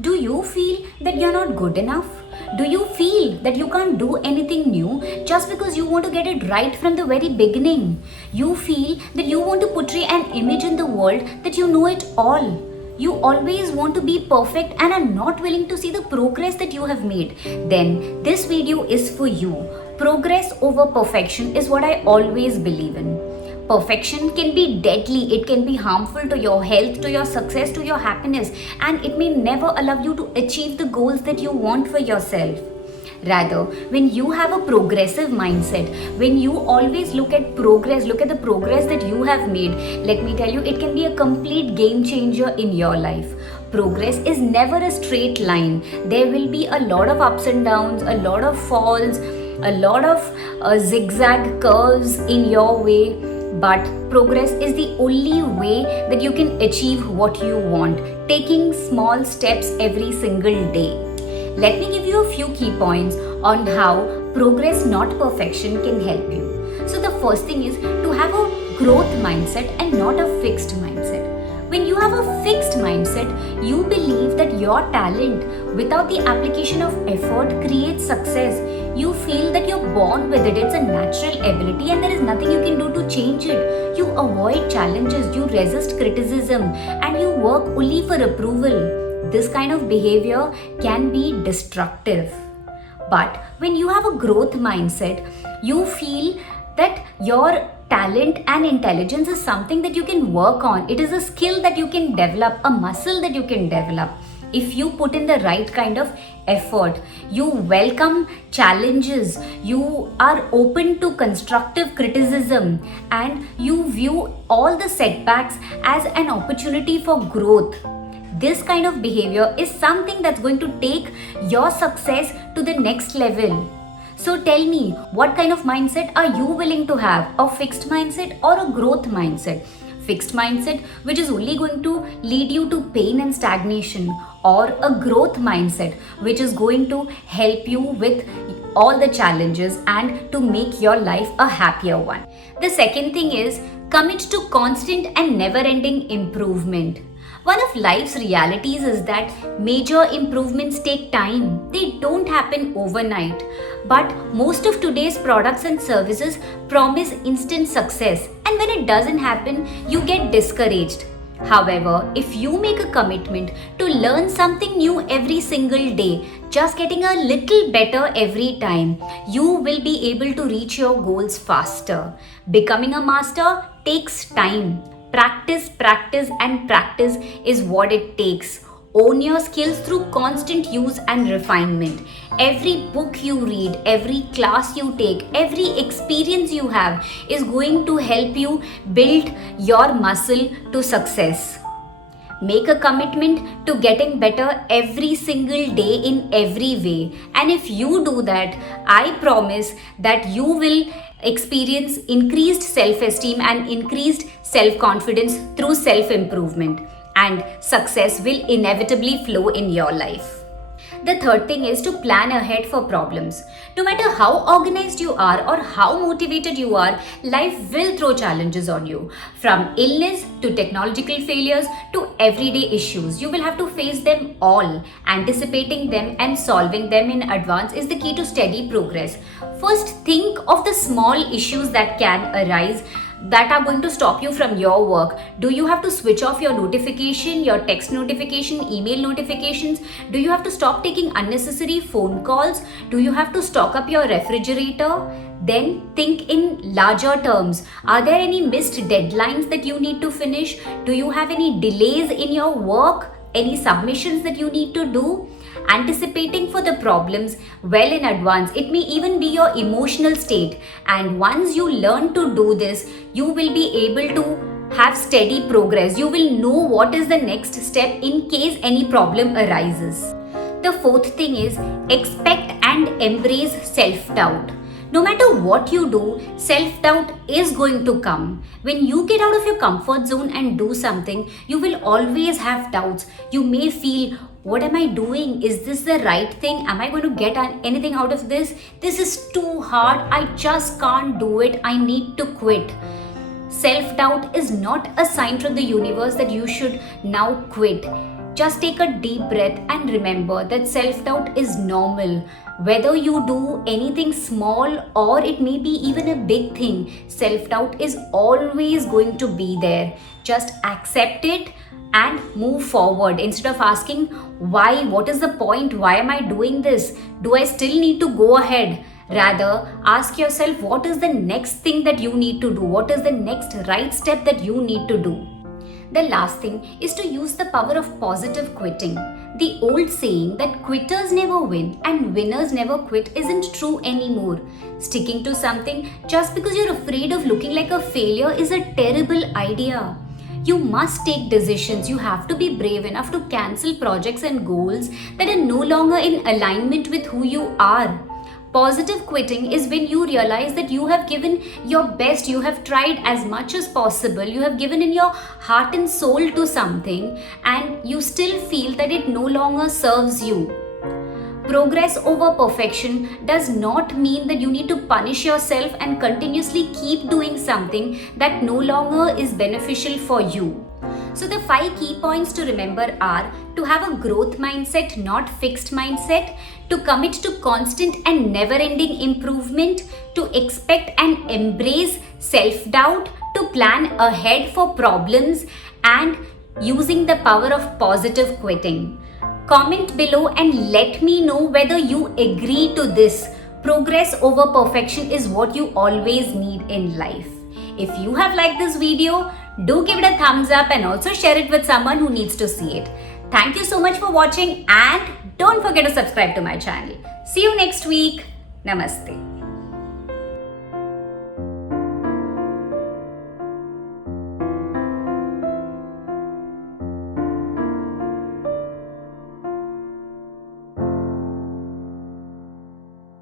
Do you feel that you're not good enough? Do you feel that you can't do anything new just because you want to get it right from the very beginning? You feel that you want to portray an image in the world that you know it all. You always want to be perfect and are not willing to see the progress that you have made. Then this video is for you. Progress over perfection is what I always believe in. Perfection can be deadly, it can be harmful to your health, to your success, to your happiness, and it may never allow you to achieve the goals that you want for yourself. Rather, when you have a progressive mindset, when you always look at progress, look at the progress that you have made, let me tell you, it can be a complete game changer in your life. Progress is never a straight line. There will be a lot of ups and downs, a lot of falls, a lot of zigzag curves in your way. But progress is the only way that you can achieve what you want, taking small steps every single day. Let me give you a few key points on how progress, not perfection, can help you. So the first thing is to have a growth mindset and not a fixed mindset. When you have a fixed mindset, you believe that your talent without the application of effort creates success. You feel that you're born with it, it's a natural ability and there is nothing you can do to change it. You avoid challenges, you resist criticism, and you work only for approval. This kind of behavior can be destructive. But when you have a growth mindset, you feel that your talent and intelligence is something that you can work on. It is a skill that you can develop, a muscle that you can develop. If you put in the right kind of effort, you welcome challenges, you are open to constructive criticism, and you view all the setbacks as an opportunity for growth. This kind of behavior is something that's going to take your success to the next level. So tell me, what kind of mindset are you willing to have? A fixed mindset or a growth mindset? Fixed mindset, which is only going to lead you to pain and stagnation, or a growth mindset, which is going to help you with all the challenges and to make your life a happier one. The second thing is commit to constant and never-ending improvement. One of life's realities is that major improvements take time. They don't happen overnight. But most of today's products and services promise instant success. And when it doesn't happen, you get discouraged. However, if you make a commitment to learn something new every single day, just getting a little better every time, you will be able to reach your goals faster. Becoming a master takes time. Practice, practice, and practice is what it takes. Own your skills through constant use and refinement. Every book you read, every class you take, every experience you have is going to help you build your muscle to success. Make a commitment to getting better every single day in every way. And if you do that, I promise that you will experience increased self-esteem and increased self-confidence through self-improvement, and success will inevitably flow in your life. The third thing is to plan ahead for problems. No matter how organized you are or how motivated you are, life will throw challenges on you. From illness to technological failures to everyday issues, you will have to face them all. Anticipating them and solving them in advance is the key to steady progress. First, think of the small issues that can arise that are going to stop you from your work. Do you have to switch off your notification, your text notification, email notifications? Do you have to stop taking unnecessary phone calls? Do you have to stock up your refrigerator? Then think in larger terms. Are there any missed deadlines that you need to finish? Do you have any delays in your work? Any submissions that you need to do? Anticipating for the problems well in advance, it may even be your emotional state, and once you learn to do this, you will be able to have steady progress. You will know what is the next step in case any problem arises. The fourth thing is expect and embrace self-doubt. No matter what you do, self-doubt is going to come. When you get out of your comfort zone and do something, you will always have doubts. You may feel, what am I doing? Is this the right thing? Am I going to get anything out of this? This is too hard. I just can't do it. I need to quit. Self-doubt is not a sign from the universe that you should now quit. Just take a deep breath and remember that self-doubt is normal. Whether you do anything small or it may be even a big thing, self-doubt is always going to be there. Just accept it and move forward instead of asking why, what is the point, why am I doing this, do I still need to go ahead. Rather, ask yourself what is the next thing that you need to do, what is the next right step that you need to do. The last thing is to use the power of positive quitting. The old saying that quitters never win and winners never quit isn't true anymore. Sticking to something just because you're afraid of looking like a failure is a terrible idea. You must take decisions. You have to be brave enough to cancel projects and goals that are no longer in alignment with who you are. Positive quitting is when you realize that you have given your best, you have tried as much as possible, you have given in your heart and soul to something, and you still feel that it no longer serves you. Progress over perfection does not mean that you need to punish yourself and continuously keep doing something that no longer is beneficial for you. So the 5 key points to remember are to have a growth mindset, not fixed mindset, to commit to constant and never-ending improvement, to expect and embrace self-doubt, to plan ahead for problems, and using the power of positive quitting. Comment below and let me know whether you agree to this. Progress over perfection is what you always need in life. If you have liked this video, do give it a thumbs up and also share it with someone who needs to see it. Thank you so much for watching and don't forget to subscribe to my channel. See you next week. Namaste.